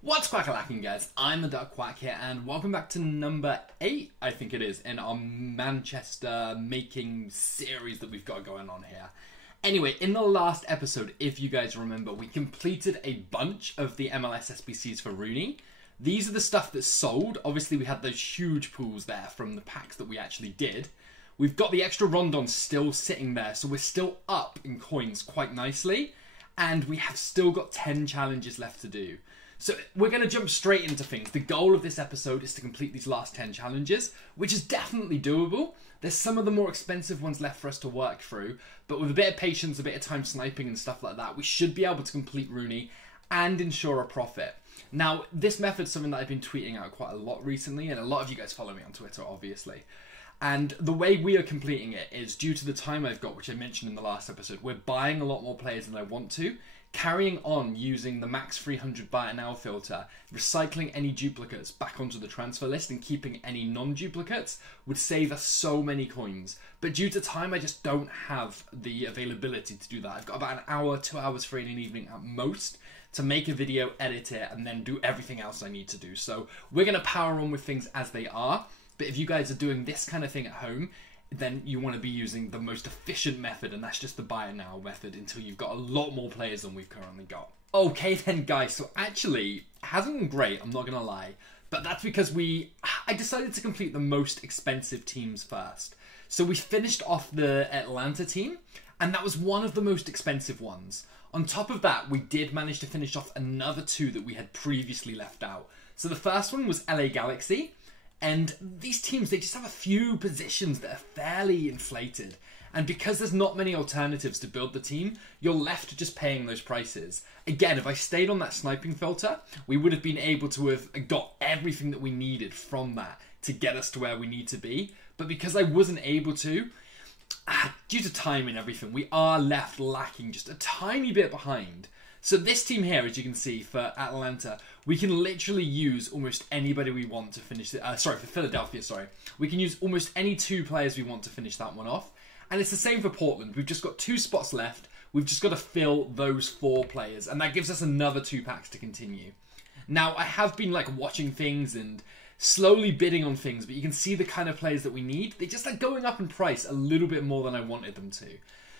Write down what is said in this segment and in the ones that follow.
What's quack-a-lacking, guys? I'm the Duck Quack here, and welcome back to number 8, I think it is, in our Manchester making series that we've got going on here. Anyway, in the last episode, if you guys remember, we completed a bunch of the MLS SBCs for Rooney. These are the stuff that's sold. Obviously, we had those huge pools there from the packs that we actually did. We've got the extra Rondon still sitting there, so we're still up in coins quite nicely, and we have still got 10 challenges left to do. So we're going to jump straight into things. The goal of this episode is to complete these last 10 challenges, which is definitely doable. There's some of the more expensive ones left for us to work through, but with a bit of patience, a bit of time sniping and stuff like that, we should be able to complete Rooney and ensure a profit. Now, this method's something that I've been tweeting out quite a lot recently, and a lot of you guys follow me on Twitter, obviously. And the way we are completing it is due to the time I've got, which I mentioned in the last episode. We're buying a lot more players than I want to, carrying on using the max 300 buy it now filter, recycling any duplicates back onto the transfer list and keeping any non-duplicates would save us so many coins. But due to time, I just don't have the availability to do that. I've got about an hour, 2 hours free in an evening at most to make a video, edit it, and then do everything else I need to do. So we're going to power on with things as they are. But if you guys are doing this kind of thing at home, then you want to be using the most efficient method, and that's just the buy it now method until you've got a lot more players than we've currently got. Okay then, guys, so actually, it hasn't been great, I'm not going to lie, but that's because I decided to complete the most expensive teams first. So we finished off the Atlanta team, and that was one of the most expensive ones. On top of that, we did manage to finish off another 2 that we had previously left out. So the first one was LA Galaxy. And these teams, they just have a few positions that are fairly inflated. And because there's not many alternatives to build the team, you're left just paying those prices. Again, if I stayed on that sniping filter, we would have been able to have got everything that we needed from that to get us to where we need to be. But because I wasn't able to, due to time and everything, we are left lacking just a tiny bit behind. So this team here, as you can see, for Atlanta, we can literally use almost anybody we want to finish it. For Philadelphia, we can use almost any 2 players we want to finish that one off. And it's the same for Portland. We've just got 2 spots left. We've just got to fill those 4 players, and that gives us another 2 packs to continue. Now, I have been watching things and slowly bidding on things, but you can see the kind of players that we need. They're just going up in price a little bit more than I wanted them to.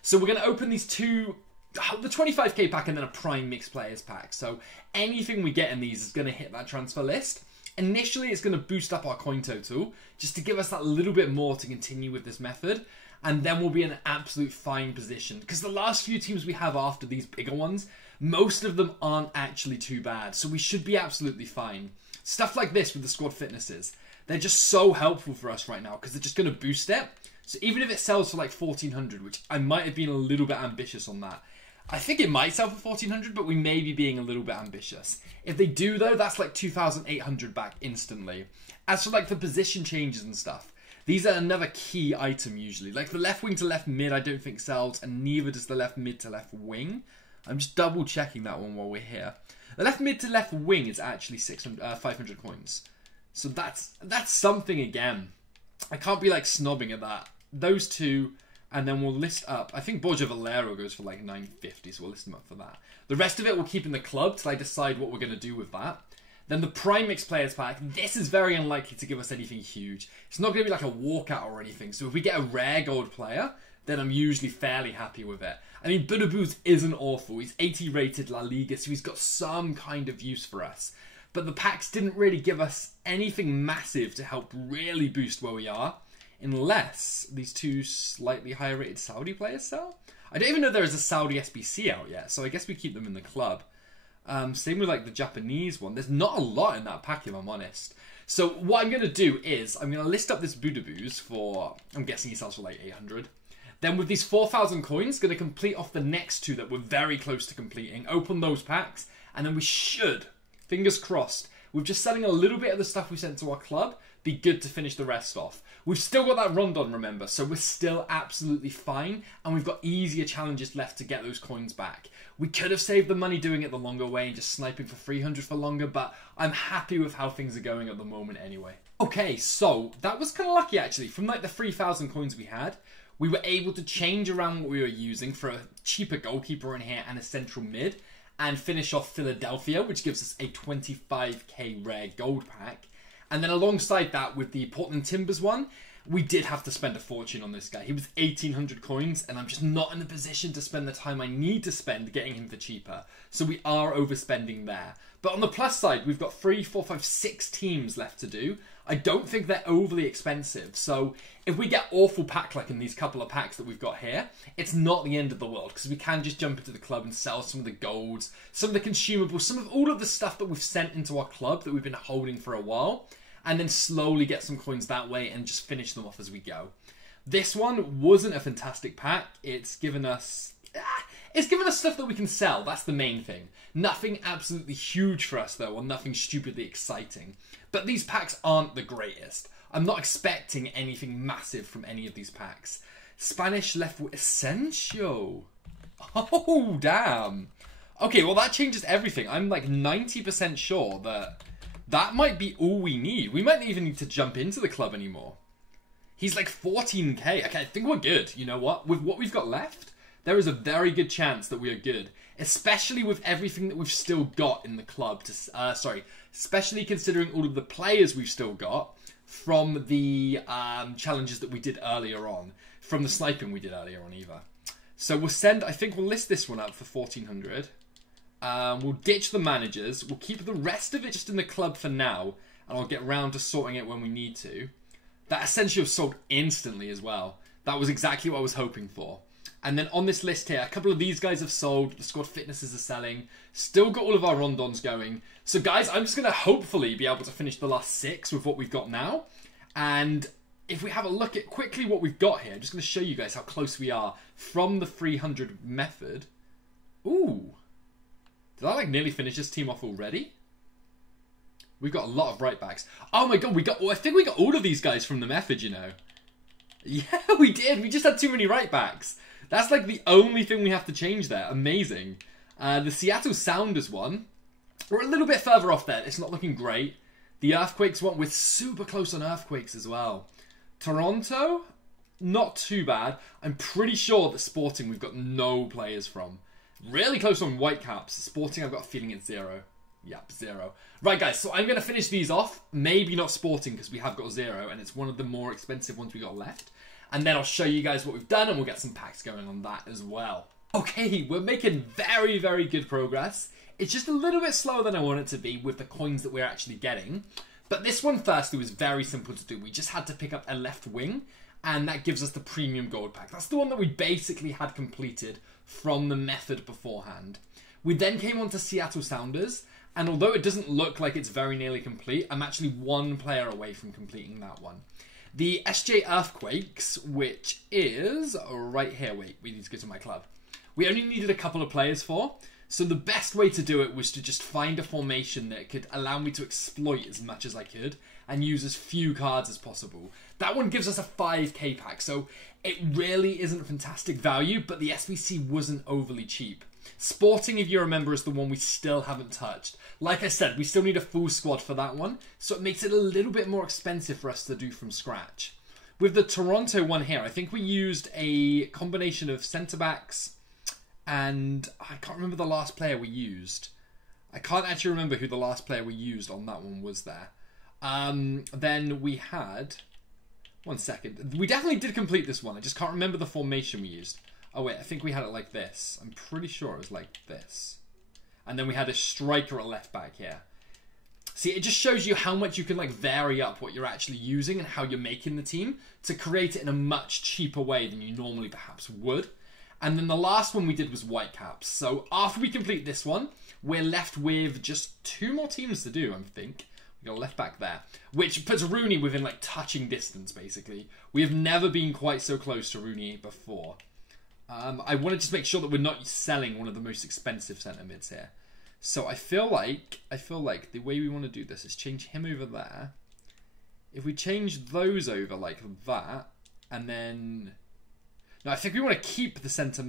So we're going to open these 2. The 25k pack and then a prime mixed players pack. So anything we get in these is going to hit that transfer list. Initially, it's going to boost up our coin total just to give us that little bit more to continue with this method. And then we'll be in an absolute fine position. Because the last few teams we have after these bigger ones, most of them aren't actually too bad. So we should be absolutely fine. Stuff like this with the squad fitnesses, they're just so helpful for us right now because they're just going to boost it. So even if it sells for 1400, which I might have been a little bit ambitious on that, I think it might sell for 1400, but we may be being a little bit ambitious. If they do, though, that's 2800 back instantly. As for the position changes and stuff, these are another key item usually. The left wing to left mid I don't think sells, and neither does the left mid to left wing. I'm just double checking that one while we're here. The left mid to left wing is actually 500 coins. So that's something again. I can't be snobbing at that. Those 2... And then we'll list up, I think Borja Valero goes for 950, so we'll list him up for that. The rest of it we'll keep in the club till I decide what we're going to do with that. Then the Prime Mixed Players Pack, this is very unlikely to give us anything huge. It's not going to be a walkout or anything, so if we get a rare gold player, then I'm usually fairly happy with it. I mean, Budabuz isn't awful. He's 80 rated La Liga, so he's got some kind of use for us. But the packs didn't really give us anything massive to help really boost where we are. Unless these 2 slightly higher rated Saudi players sell. I don't even know there is a Saudi SBC out yet, so I guess we keep them in the club. Same with the Japanese one. There's not a lot in that pack, if I'm honest. So what I'm going to do is, I'm going to list up this Budabuz for, I'm guessing he sells for 800. Then with these 4,000 coins, going to complete off the next 2 that we're very close to completing. Open those packs, and then we should, fingers crossed, with just selling a little bit of the stuff we sent to our club, be good to finish the rest off. We've still got that Rondon, remember, so we're still absolutely fine, and we've got easier challenges left to get those coins back. We could have saved the money doing it the longer way and just sniping for 300 for longer, but I'm happy with how things are going at the moment anyway. Okay, so that was kind of lucky actually. From the 3,000 coins we had, we were able to change around what we were using for a cheaper goalkeeper in here and a central mid, and finish off Philadelphia, which gives us a 25k rare gold pack. And then alongside that, with the Portland Timbers one, we did have to spend a fortune on this guy. He was 1,800 coins, and I'm just not in a position to spend the time I need to spend getting him for cheaper. So we are overspending there. But on the plus side, we've got 3, 4, 5, 6 teams left to do. I don't think they're overly expensive. So if we get awful pack luck in these couple of packs that we've got here, it's not the end of the world, because we can just jump into the club and sell some of the golds, some of the consumables, some of all of the stuff that we've sent into our club that we've been holding for a while, and then slowly get some coins that way and just finish them off as we go. This one wasn't a fantastic pack. It's given us stuff that we can sell. That's the main thing. Nothing absolutely huge for us though, or nothing stupidly exciting. But these packs aren't the greatest. I'm not expecting anything massive from any of these packs. Spanish left with Asensio. Oh, damn. Okay, well that changes everything. I'm like 90% sure that that might be all we need. We might not even need to jump into the club anymore. He's like 14k. Okay, I think we're good. You know what? With what we've got left, there is a very good chance that we are good. Especially with everything that we've still got in the club. Especially considering all of the players we've still got from the challenges that we did earlier on. From the sniping we did earlier on, either. So we'll send, I think we'll list this one up for 1,400. We'll ditch the managers. We'll keep the rest of it just in the club for now. And I'll get round to sorting it when we need to. That Asensio sold instantly as well. That was exactly what I was hoping for. And then on this list here, a couple of these guys have sold. The squad fitnesses are selling. Still got all of our rondons going. So guys, I'm just going to hopefully be able to finish the last 6 with what we've got now. And if we have a look at quickly what we've got here, I'm just going to show you guys how close we are from the 300 method. Ooh. Did I like nearly finish this team off already? We've got a lot of right backs. Oh my god, I think we got all of these guys from the method, you know. Yeah, we did. We just had too many right backs. That's like the only thing we have to change there. Amazing. The Seattle Sounders one, we're a little bit further off there. It's not looking great. The Earthquakes one, we're super close on Earthquakes as well. Toronto, not too bad. I'm pretty sure that Sporting we've got no players from. Really close on Whitecaps. Sporting, I've got a feeling it's 0. Yep, 0. Right, guys, so I'm going to finish these off. Maybe not Sporting, because we have got 0, and it's one of the more expensive ones we got left. And then I'll show you guys what we've done, and we'll get some packs going on that as well. Okay, we're making very, very good progress. It's just a little bit slower than I want it to be with the coins that we're actually getting. But this one, firstly, was very simple to do. We just had to pick up a left wing, and that gives us the premium gold pack. That's the one that we basically had completed from the method beforehand. We then came on to Seattle Sounders, and although it doesn't look like it's very nearly complete, I'm actually 1 player away from completing that one. The SJ Earthquakes, which is right here. Wait, we need to go to my club. We only needed a couple of players for, so the best way to do it was to just find a formation that could allow me to exploit as much as I could and use as few cards as possible. That one gives us a 5k pack, so it really isn't fantastic value, but the SBC wasn't overly cheap. Sporting, if you remember, is the one we still haven't touched. Like I said, we still need a full squad for that one, so it makes it a little bit more expensive for us to do from scratch. With the Toronto one here, I think we used a combination of centre-backs and I can't remember the last player we used. I can't actually remember who the last player we used on that one was there. Then we had... One second. We definitely did complete this one. I just can't remember the formation we used. Oh wait, I think we had it like this. I'm pretty sure it was like this. And then we had a striker at left back here. See, it just shows you how much you can like vary up what you're actually using and how you're making the team to create it in a much cheaper way than you normally perhaps would. And then the last one we did was Whitecaps. So after we complete this one, we're left with just 2 more teams to do, I think. We got a left back there, which puts Rooney within like touching distance, basically. We have never been quite so close to Rooney before. I want to just make sure that we're not selling one of the most expensive centre mids here. So I feel like the way we want to do this is change him over there. If we change those over like that, and then... No, I think we want to keep the centre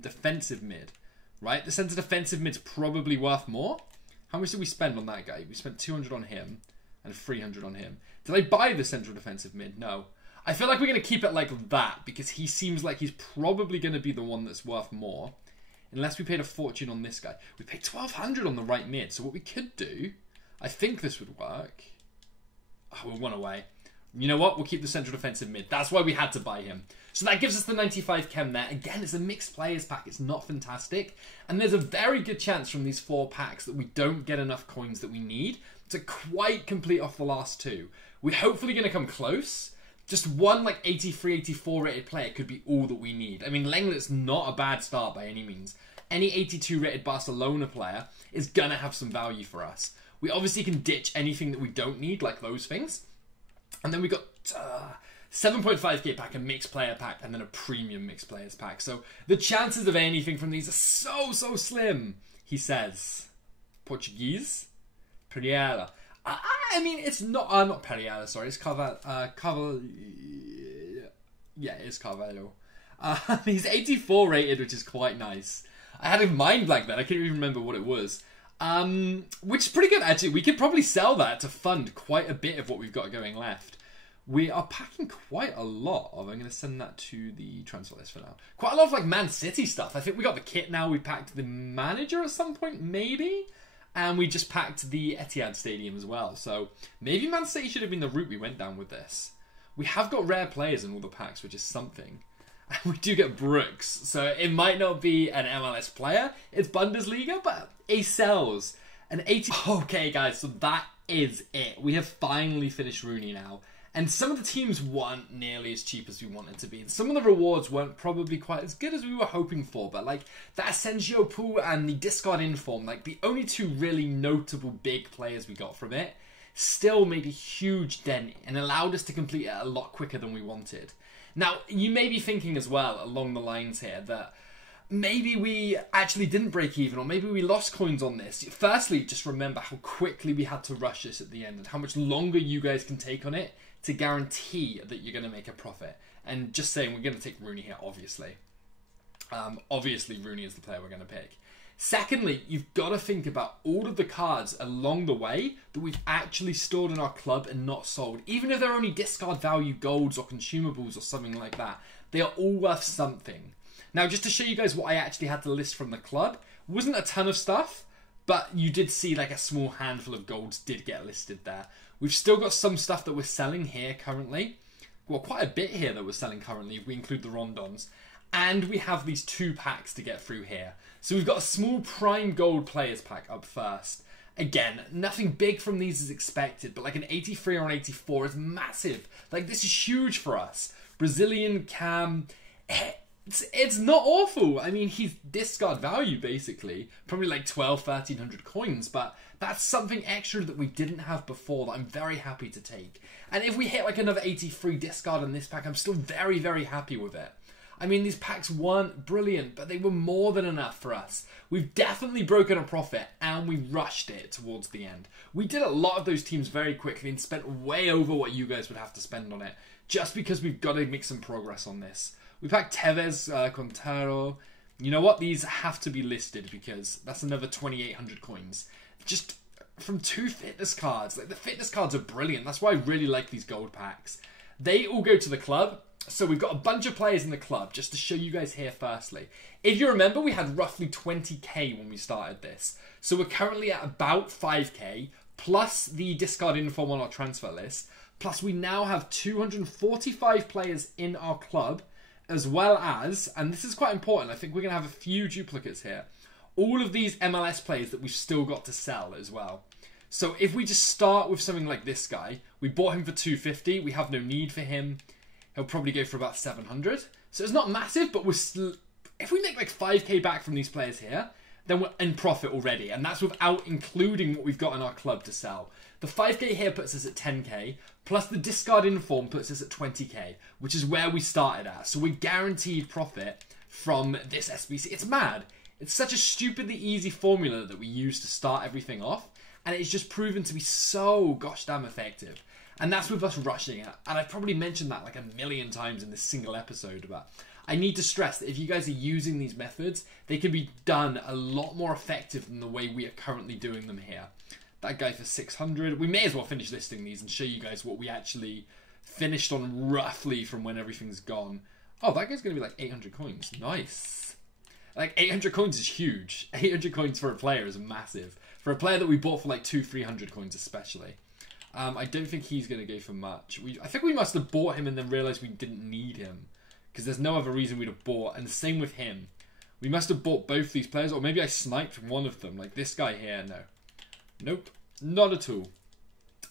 defensive mid, right? The centre defensive mid's probably worth more. How much did we spend on that guy? We spent 200 on him and 300 on him. Did I buy the central defensive mid? No. I feel like we're going to keep it like that because he seems like he's probably going to be the one that's worth more. Unless we paid a fortune on this guy. We paid 1,200 on the right mid. So what we could do, I think this would work. Oh, we're 1 away. You know what? We'll keep the central defensive mid. That's why we had to buy him. So that gives us the 95 chem there. Again, it's a mixed players pack. It's not fantastic. And there's a very good chance from these 4 packs that we don't get enough coins that we need to quite complete off the last 2. We're hopefully going to come close. Just one like 83, 84 rated player could be all that we need. I mean, Lenglet's not a bad start by any means. Any 82 rated Barcelona player is going to have some value for us. We obviously can ditch anything that we don't need, like those things. And then we got 7.5k pack, a mixed player pack, and then a premium mixed players pack. So the chances of anything from these are so slim, he says. Portuguese? Pereira. I mean, it's not Pereira, sorry. It's Carvalho. Yeah, it is Carvalho. He's 84 rated, which is quite nice. I had a mind blank then. I can't even remember what it was. Which is pretty good, actually. We could probably sell that to fund quite a bit of what we've got going left. We are packing quite a lot of... I'm going to send that to the transfer list for now. Quite a lot of, like, Man City stuff. I think we got the kit now. We packed the manager at some point, maybe? And we just packed the Etihad Stadium as well. So maybe Man City should have been the route we went down with this. We have got rare players in all the packs, which is something. And we do get Brooks. So it might not be an MLS player. It's Bundesliga, but he sells. An 80... Okay, guys, so that is it. We have finally finished Rooney now. And some of the teams weren't nearly as cheap as we wanted to be. And some of the rewards weren't probably quite as good as we were hoping for. But like that Asensio pool and the discard inform, like the only 2 really notable big players we got from it, still made a huge dent and allowed us to complete it a lot quicker than we wanted. Now, you may be thinking as well along the lines here that maybe we actually didn't break even, or maybe we lost coins on this. Firstly, just remember how quickly we had to rush this at the end and how much longer you guys can take on it to guarantee that you're going to make a profit. And just saying, we're going to take Rooney here, obviously. Obviously, Rooney is the player we're going to pick. Secondly, you've got to think about all of the cards along the way that we've actually stored in our club and not sold. Even if they're only discard value golds or consumables or something like that, they are all worth something. Now, just to show you guys what I actually had to list from the club, wasn't a ton of stuff, but you did see like a small handful of golds did get listed there. We've still got some stuff that we're selling here currently. Well, quite a bit here that we're selling currently if we include the Rondons. And we have these 2 packs to get through here. So we've got a small prime gold players pack up first. Again, nothing big from these is expected, but like an 83 or an 84 is massive. Like this is huge for us. Brazilian cam... It's not awful. I mean, he's discard value, basically. Probably like 1,300 coins, but that's something extra that we didn't have before that I'm very happy to take. And if we hit like another 83 discard in this pack, I'm still very, very happy with it. I mean, these packs weren't brilliant, but they were more than enough for us. We've definitely broken a profit, and we rushed it towards the end. We did a lot of those teams very quickly and spent way over what you guys would have to spend on it, just because we've got to make some progress on this. We packed Tevez, Contero. You know what? These have to be listed because that's another 2,800 coins. Just from 2 fitness cards. Like the fitness cards are brilliant. That's why I really like these gold packs. They all go to the club. So we've got a bunch of players in the club, just to show you guys here firstly. If you remember, we had roughly 20k when we started this. So we're currently at about 5k, plus the discard info on our transfer list. Plus we now have 245 players in our club, as well as, and this is quite important, I think we're going to have a few duplicates here, all of these MLS players that we've still got to sell as well. So if we just start with something like this guy, we bought him for 250, we have no need for him. He'll probably go for about 700. So it's not massive, but we're still... If we make like 5k back from these players here, then we're in profit already. And that's without including what we've got in our club to sell. The 5k here puts us at 10k, plus the discard inform puts us at 20k, which is where we started at. So we're guaranteed profit from this SBC. It's mad. It's such a stupidly easy formula that we use to start everything off. And it's just proven to be so gosh damn effective. And that's with us rushing it. And I've probably mentioned that like a million times in this single episode, but I need to stress that if you guys are using these methods, they can be done a lot more effective than the way we are currently doing them here. That guy for 600. We may as well finish listing these and show you guys what we actually finished on roughly from when everything's gone. Oh, that guy's going to be like 800 coins. Nice. Like, 800 coins is huge. 800 coins for a player is massive. For a player that we bought for like 200-300 coins especially. I don't think he's going to go for much. I think we must have bought him and then realised we didn't need him. Because there's no other reason we'd have bought. And the same with him. We must have bought both these players. Or maybe I sniped one of them. Like this guy here. No. Nope. Not at all.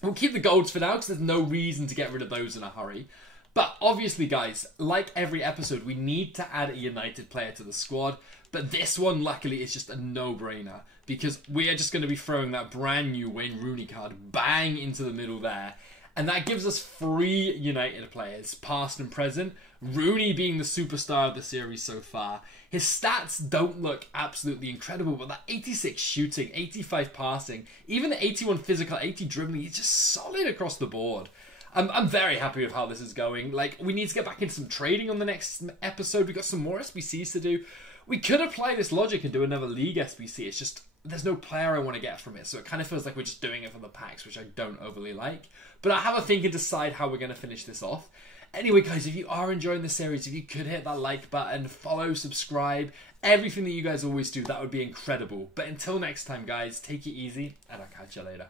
We'll keep the golds for now because there's no reason to get rid of those in a hurry. But obviously, guys, like every episode, we need to add a United player to the squad. But this one, luckily, is just a no-brainer. Because we are just going to be throwing that brand new Wayne Rooney card bang into the middle there. And that gives us 3 United players, past and present. Rooney being the superstar of the series so far. His stats don't look absolutely incredible, but that 86 shooting, 85 passing, even the 81 physical, 80 dribbling, he's just solid across the board. I'm very happy with how this is going. Like, we need to get back into some trading on the next episode. We've got some more SBCs to do. We could apply this logic and do another League SBC. It's just, there's no player I want to get from it. So it kind of feels like we're just doing it for the packs, which I don't overly like. But I'll have a think and decide how we're going to finish this off. Anyway, guys, if you are enjoying the series, if you could hit that like button, follow, subscribe, everything that you guys always do, that would be incredible. But until next time, guys, take it easy, and I'll catch you later.